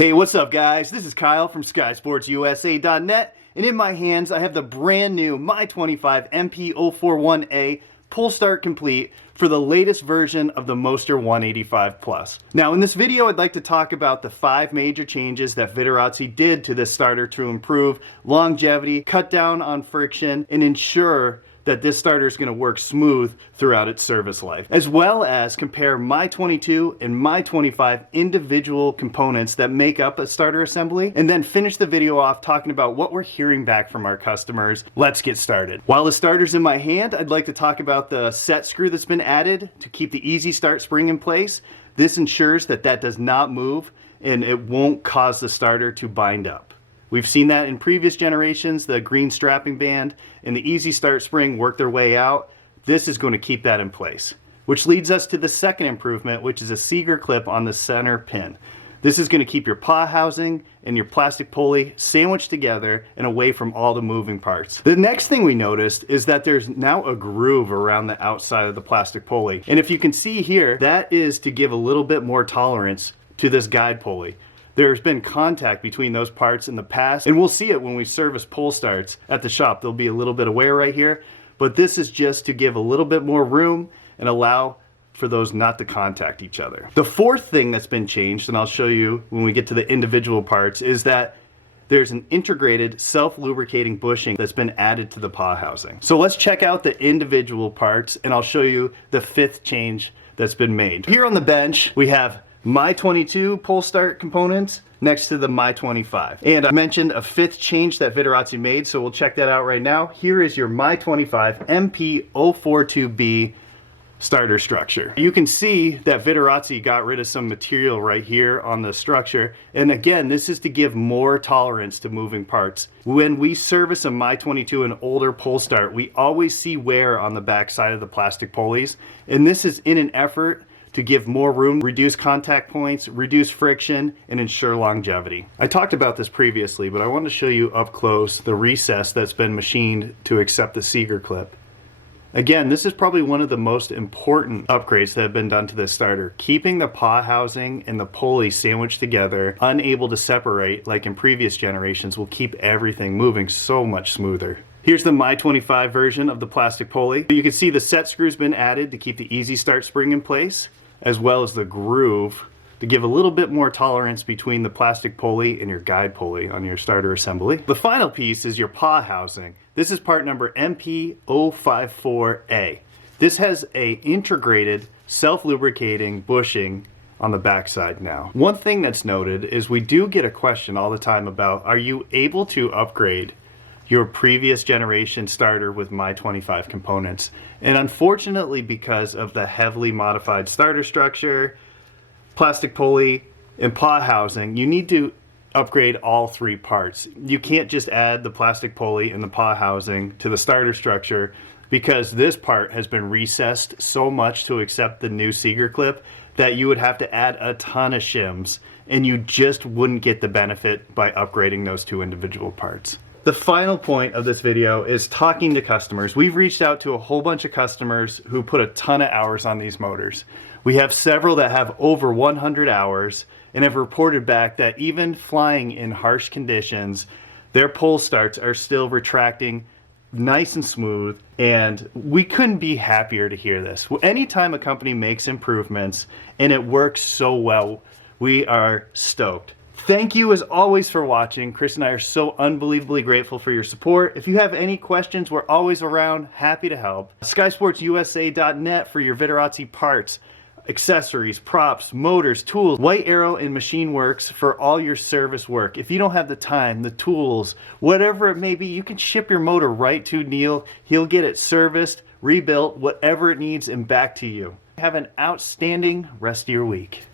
Hey, what's up guys? This is Kyle from SkySportsUSA.net, and in my hands I have the brand new MY25 MP041a pull start complete for the latest version of the Moster 185 Plus. Now in this video I'd like to talk about the 5 major changes that Vittorazi did to this starter to improve longevity, cut down on friction, and ensure that this starter is going to work smooth throughout its service life, as well as compare MY22 and MY25 individual components that make up a starter assembly, and then finish the video off talking about what we're hearing back from our customers. Let's get started. While the starter's in my hand, I'd like to talk about the set screw that's been added to keep the easy start spring in place. This ensures that that does not move and it won't cause the starter to bind up. We've seen that in previous generations. The green strapping band and the easy start spring work their way out. This is going to keep that in place. Which leads us to the second improvement, which is a Seeger clip on the center pin. This is going to keep your paw housing and your plastic pulley sandwiched together and away from all the moving parts. The next thing we noticed is that there's now a groove around the outside of the plastic pulley. And if you can see here, that is to give a little bit more tolerance to this guide pulley. There's been contact between those parts in the past, and we'll see it when we service pull starts at the shop. There'll be a little bit of wear right here, but this is just to give a little bit more room and allow for those not to contact each other. The fourth thing that's been changed, and I'll show you when we get to the individual parts, is that there's an integrated self-lubricating bushing that's been added to the paw housing. So let's check out the individual parts, and I'll show you the fifth change that's been made. Here on the bench, we have MY22 pull start components next to the MY25. And I mentioned a fifth change that Vittorazi made, so we'll check that out right now. Here is your MY25 MP041b starter structure. You can see that Vittorazi got rid of some material right here on the structure, and again, this is to give more tolerance to moving parts. When we service a MY22, an older pull start, we always see wear on the back side of the plastic pulleys, and this is in an effort to give more room, reduce contact points, reduce friction, and ensure longevity. I talked about this previously, but I want to show you up close the recess that's been machined to accept the Seeger clip. Again, this is probably one of the most important upgrades that have been done to this starter. Keeping the paw housing and the pulley sandwiched together, unable to separate like in previous generations, will keep everything moving so much smoother. Here's the MY25 version of the plastic pulley. You can see the set screw's been added to keep the easy start spring in place, as well as the groove to give a little bit more tolerance between the plastic pulley and your guide pulley on your starter assembly. The final piece is your paw housing. This is part number MP054a. This has a integrated self-lubricating bushing on the backside now. One thing that's noted is we do get a question all the time about, are you able to upgrade your previous generation starter with MY25 components? And unfortunately, because of the heavily modified starter structure, plastic pulley, and paw housing, you need to upgrade all 3 parts. You can't just add the plastic pulley and the paw housing to the starter structure, because this part has been recessed so much to accept the new Seeger clip that you would have to add a ton of shims, and you just wouldn't get the benefit by upgrading those 2 individual parts. The final point of this video is talking to customers. We've reached out to a whole bunch of customers who put a ton of hours on these motors. We have several that have over 100 hours and have reported back that even flying in harsh conditions, their pull starts are still retracting nice and smooth, and we couldn't be happier to hear this. Anytime a company makes improvements and it works so well, we are stoked. Thank you as always for watching. Chris and I are so unbelievably grateful for your support. If you have any questions, we're always around, happy to help. SkySportsUSA.net for your Vittorazi parts, accessories, props, motors, tools. White Arrow and Machine Works for all your service work. If you don't have the time, the tools, whatever it may be, you can ship your motor right to Neil. He'll get it serviced, rebuilt, whatever it needs, and back to you. Have an outstanding rest of your week.